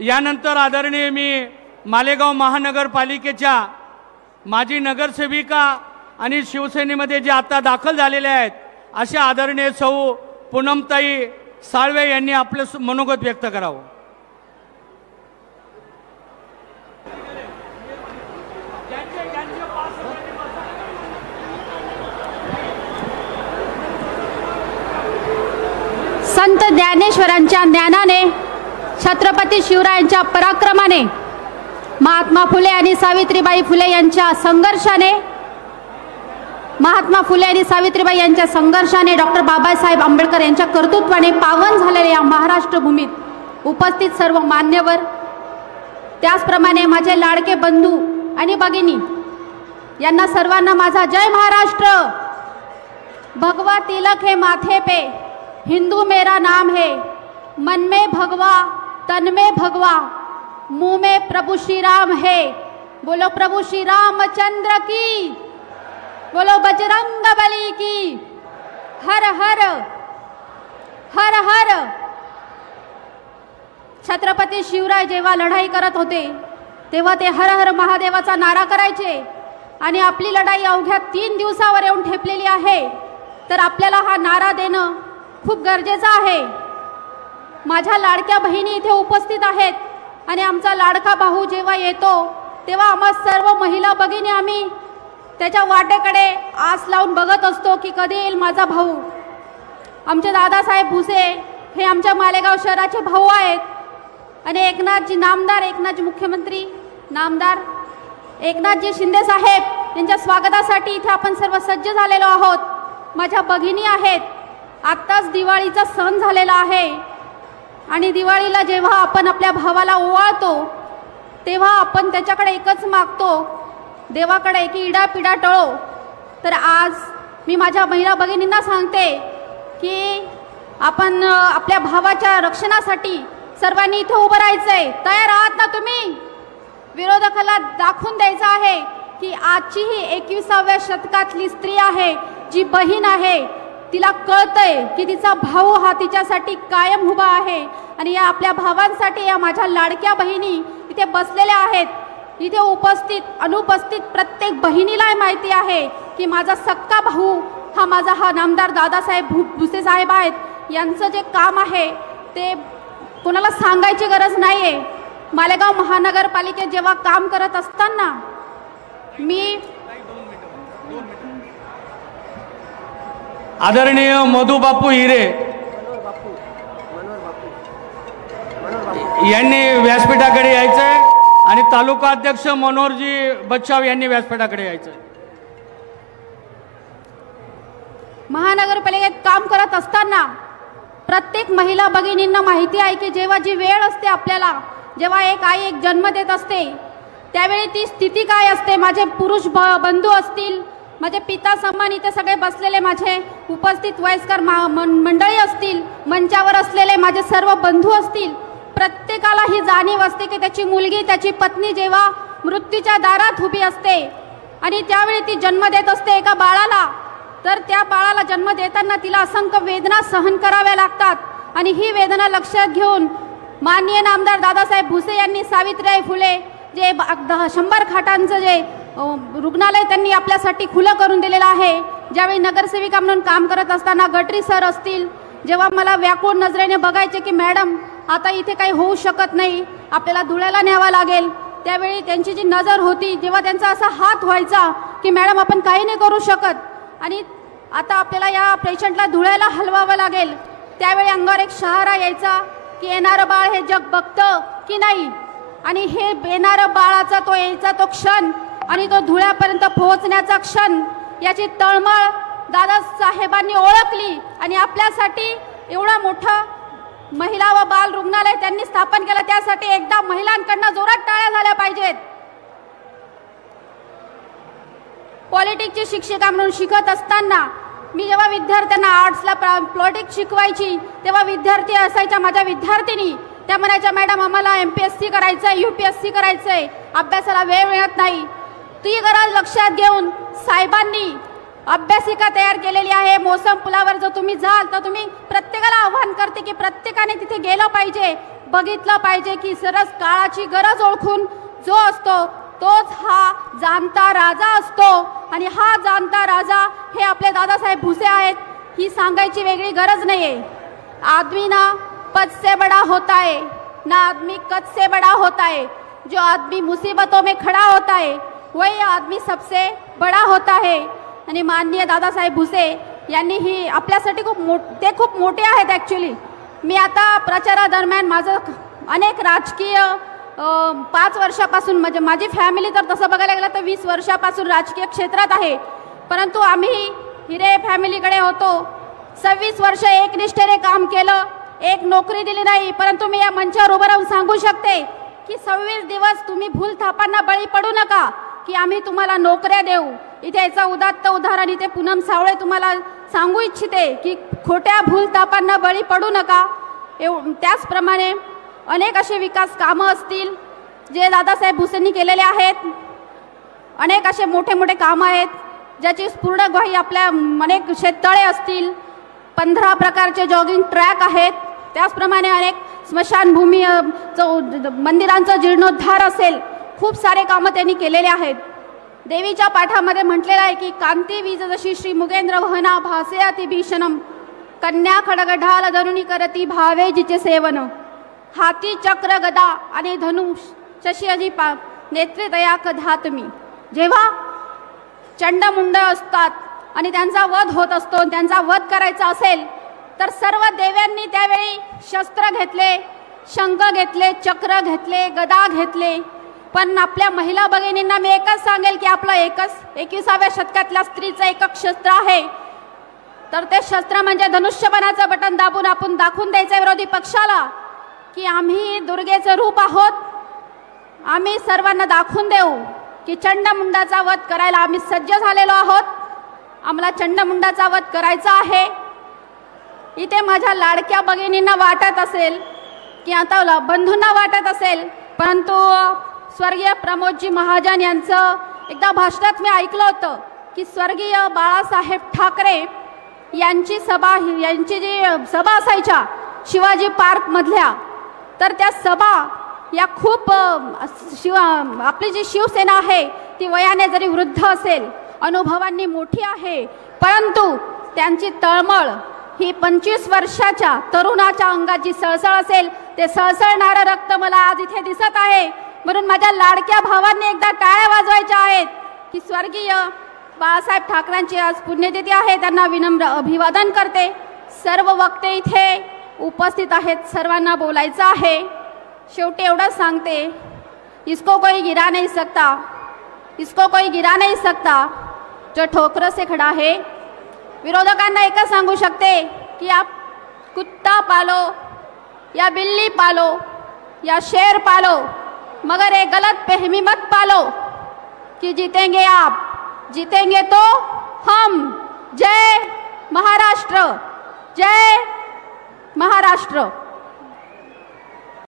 यानंतर आदरणीय मी मालेगाव महानगरपालिकेच्या माजी नगरसेविका आणि शिवसेनेमध्ये जे आता दाखल झालेले आहेत अशा आदरणीय सौ पूनमताई साळवे यांनी आपले मनोगत व्यक्त करावं। संत ज्ञानेश्वरांच्या ज्ञानाने, छत्रपती शिवरायांच्या पराक्रमाने, महात्मा फुले आणि सावित्रीबाई फुले यांच्या संघर्षाने, महात्मा फुले आणि सावित्रीबाई यांच्या संघर्षाने, डॉक्टर बाबासाहेब आंबेडकर यांच्या कर्तृत्वाने पावन झालेल्या या महाराष्ट्र भूमीत उपस्थित सर्व मान्यवर, त्याचप्रमाणे माझे लाडके बंधू आणि भगिनी यांना सर्वांना माझा जय महाराष्ट्र। भगवा तिलक है माथे पे, हिंदू मेरा नाम है, मन में भगवा तन में भगवा, मुंह में प्रभु श्री राम है। बोलो प्रभु श्री रामचंद्र की, बोलो बजरंग बली की। हर हर हर हर। छत्रपती शिवराय जेव्हा लढाई करत होते तेव्हा ते हर हर महादेवाचा नारा करायचे आणि आपली लढाई अवघ्या 3 दिवसावर येऊन ठेपलेली आहे, तर आपल्याला हा नारा देणं खूप गरजेचं आहे। माझ्या लाडक्या बहिणी इथे उपस्थित आहेत आणि आमचा लाडका भाऊ जेव्हा येतो तेव्हा आम्हा सर्व महिला भगिनी आम्ही त्याच्या वाटेकडे आस लावून बघत असतो की कधी येईल माझा भाऊ। आमचे दादासाहेब भुसे हे आमच्या मालेगाव शहराचे भाऊ आहेत आणि एकनाथजी नामदार, एकनाथजी मुख्यमंत्री नामदार एकनाथजी शिंदे साहेब यांच्या स्वागतासाठी इथे आपण सर्व सज्ज झालेलो आहोत। माझ्या भगिनी आहेत। आत्ताच दिवाळीचा सण झालेला आहे आणि दिवाळीला जेव्हा आपण आपल्या भावाला ओवाळतो तेव्हा आपण त्याच्याकडे एकच मागतो, देवाकडे की इडापिडा टळो। तर आज मी माझ्या महिला भगिनींना सांगते की आपण आपल्या भावाच्या रक्षणासाठी सर्वांनी इथे उभं राहायचंय। तयार आहात ना तुम्ही? विरोधकाला दाखवून द्यायचं आहे की आजची ही 21व्या शतकातली स्त्री आहे, जी बहीण आहे, तिला कळतंय की तिचा भाऊ हा तिच्यासाठी कायम उभा आहे आणि या आपल्या भावांसाठी या माझ्या लाडक्या बहिणी इथे बसलेल्या आहेत। इथे उपस्थित अनुपस्थित प्रत्येक बहिणीला माहिती आहे की माझा सक्का भाऊ हा माझा हा नामदार दादासाहेब भुसे साहेब आहेत। यांचं जे काम आहे ते कोणाला सांगायची गरज नाहीये। मालेगाव महानगरपालिकेत जेव्हा काम करत असताना मी आदरणीय मधुबापू हिरे यांनी व्यासपीठाकडे यायचंय आणि तालुका अध्यक्ष मनोहरजी बच्चाव यांनी व्यासपीठाकडे यायचंय। महानगरपालिकेत काम करत असताना प्रत्येक महिला भगिनींना माहिती आहे की जेव्हा जी वेळ असते आपल्याला, जेव्हा एक आई एक जन्म देत असते त्यावेळी ती स्थिती काय असते। माझे पुरुष बंधू असतील, माझे पिता सन्मान इथे सगळे बसलेले माझे उपस्थित वयस्कर मंडळी असतील, मंचावर असलेले माझे सर्व बंधू असतील, प्रत्येकाला ही जाणीव असते की त्याची मुलगी, त्याची पत्नी जेव्हा मृत्यूच्या दारात उभी असते आणि त्यावेळी ती जन्म देत असते एका बाळाला, तर त्या बाळाला जन्म देताना तिला असंख्य वेदना सहन कराव्या लागतात आणि ही वेदना लक्षात घेऊन माननीय नामदार दादासाहेब भुसे यांनी सावित्रीबाई फुले जे 100 खाटांचं जे रुग्णालय त्यांनी आपल्यासाठी खुलं करून दिलेलं आहे। ज्यावेळी नगरसेविका म्हणून काम करत असताना गटरी सर असतील, जेव्हा मला व्याकुळ नजरेने बघायचे की मॅडम आता इथे काही होऊ शकत नाही, आपल्याला धुळ्याला न्यावं लागेल, त्यावेळी त्यांची जी नजर होती जेव्हा त्यांचा असा हात व्हायचा की मॅडम आपण काही नाही करू शकत आणि आता आपल्याला या पेशंटला धुळ्याला हलवावं लागेल, त्यावेळी अंगावर एक शहारा यायचा की येणारं बाळ हे जग बघतं की नाही। आणि हे येणारं बाळाचा तो यायचा तो क्षण आणि तो धुळ्यापर्यंत पोहोचण्याचा क्षण, याची तळमळ दादासाहेबांनी ओळखली आणि आपल्यासाठी एवढा मोठा महिला व बाल रुग्णालय त्यांनी स्थापन केलं। त्यासाठी एकदा महिलांकडनं जोरात टाळ्या झाल्या पाहिजेत। पॉलिटिक्सची शिक्षिका म्हणून शिकत असताना मी जेव्हा विद्यार्थ्यांना आर्ट्सला पॉलिटिक्स शिकवायची तेव्हा विद्यार्थी असायच्या माझ्या विद्यार्थिनी, त्या म्हणायच्या मॅडम आम्हाला MPSC करायचंय, UPSC करायचंय, अभ्यासाला वेळ मिळत नाही। ती गरज लक्षात घेऊन साहेबांनी अभ्यासिका तयार केलेली आहे। मोसम पुलावर जर तुम्ही जाल तर तुम्ही प्रत्येकाला आव्हान करते की प्रत्येकाने तिथे गेलं पाहिजे। बघितलं पाहिजे की सरस काळाची गरज ओळखून जो असतो तोच हा जाणता राजा असतो आणि हा जाणता राजा हे आपले दादासाहेब भुसे आहेत, ही सांगायची वेगळी गरज नाहीये। आदमी ना पद से बड़ा होता है ना आदमी कद से बड़ा होता है, जो आदमी मुसीबतों में खड़ा होता है वही आदमी सबसे बड़ा होता है। आणि माननीय दादासाहेब भुसे यांनी ही आपल्यासाठी खूप मोठे आहेत ॲक्च्युली। मी आता प्रचारादरम्यान माझं अनेक राजकीय 5 वर्षापासून म्हणजे माझी फॅमिली तर तसं बघायला गेलं तर 20 वर्षापासून राजकीय क्षेत्रात आहे, परंतु आम्ही हिरे फॅमिलीकडे होतो। 26 वर्ष एकनिष्ठेने काम केलं, एक नोकरी दिली नाही, परंतु मी या मंचावर उभं राहून सांगू शकते की 26 दिवस तुम्ही भूलथापांना बळी पडू नका की आम्ही तुम्हाला नोकऱ्या देऊ। इथे याचं उदात्त उदाहरण इथे पूनम सावळे तुम्हाला सांगू इच्छिते की खोट्या भूलथापांना बळी पडू नका। त्याचप्रमाणे अनेक असे विकास कामं असतील जे दादासाहेब भुसेंनी केलेले आहेत, अनेक असे मोठे मोठे कामं आहेत ज्याची पूर्ण ग्वाही आपल्या अनेक शेततळे असतील, 15 प्रकारचे जॉगिंग ट्रॅक आहेत, त्याचप्रमाणे अनेक स्मशानभूमी मंदिरांचा जीर्णोद्धार असेल, खूप सारे कामं त्यांनी केलेले आहेत। देवीच्या पाठामध्ये म्हटलेलं आहे की कांती वीज जशी श्री मुगेंद्र वहना भासे अति भीषणम, कन्या खडग ढाल धरुणी करती भावे जिचे सेवन, हाती चक्र गदा आणि धनुष शशी अजी नेत्री दया कधात मी। जेव्हा चंडमुंड असतात आणि त्यांचा वध होत असतो, त्यांचा वध करायचा असेल तर सर्व देव्यांनी त्यावेळी शस्त्र घेतले, शंख घेतले, चक्र घेतले, गदा घेतले, पण आपल्या महिला भगिनींना मी एकच सांगेल की आपलं 21व्या शतकातल्या स्त्रीचं एकच शस्त्र आहे, तर ते शस्त्र म्हणजे धनुष्यबाणाचं बटन दाबून आपण दाखवून द्यायचं विरोधी पक्षाला की आम्ही दुर्गेचं रूप आहोत। आम्ही सर्वांना दाखवून देऊ की चंडमुंडाचा वध करायला आम्ही सज्ज झालेलो आहोत, आम्हाला चंडमुंडाचा वध करायचा आहे। इथे माझ्या लाडक्या भगिनींना वाटत असेल की आता बंधूंना वाटत असेल, परंतु स्वर्गीय प्रमोदजी महाजन यांचं एकदा भाषणात मी ऐकलं होतं की स्वर्गीय बाळासाहेब ठाकरे यांची जी सभा असायच्या शिवाजी पार्क मधल्या, तर त्या सभा या खूप आपली जी शिवसेना आहे ती वयाने जरी वृद्ध असेल, अनुभवांनी मोठी आहे, परंतु त्यांची तळमळ ही 25 वर्षाच्या तरुणाच्या अंगाची सळसळ असेल, ते सळसळणारं रक्त मला आज इथे दिसत आहे। म्हणून माझ्या लाडक्या भावांनी एकदा टाळ्या वाजवायच्या आहेत की स्वर्गीय बाळासाहेब ठाकरेंची आज पुण्यतिथी आहे, त्यांना विनम्र अभिवादन करते। सर्व वक्ते इथे उपस्थित आहेत, सर्वांना बोलायचं आहे। शेवटी एवढंच सांगते, इसको कोई गिरा नहीं सकता, इसको कोई गिरा नहीं सकता जो ठोकरों से खड़ा है। विरोधकांना एकच सांगू शकते की आप कुत्ता पालो या बिल्ली पालो या शेर पालो, मगर एक गलत फहमी मत पालो कि जीतेंगे आप, जीतेंगे तो हम। जय महाराष्ट्र, जय महाराष्ट्र।